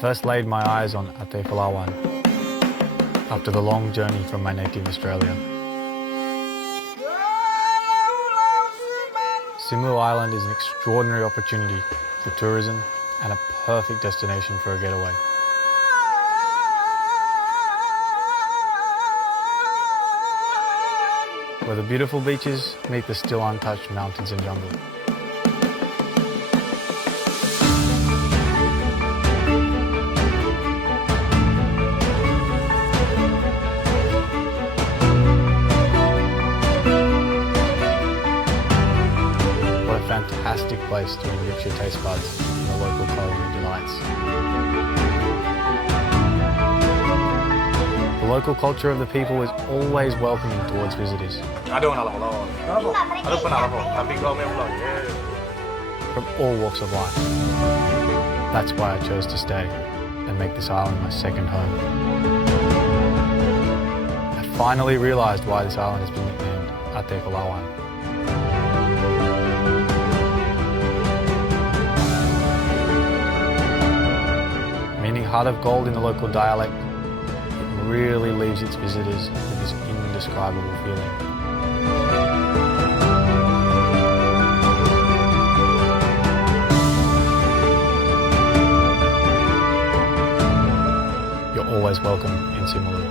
first laid my eyes on Pulau after the long journey from my native Australia. Simeulue Island is an extraordinary opportunity for tourism and a perfect destination for a getaway. Where the beautiful beaches meet the still untouched mountains and jungle. What a fantastic place to enrich your taste buds in the local culinary delights. The local culture of the people is always welcoming towards visitors. From all walks of life. That's why I chose to stay and make this island my second home. I finally realised why this island has been nicknamed Pulau. Meaning heart of gold in the local dialect, it really leaves its visitors with this indescribable feeling. You're always welcome in Simeulue.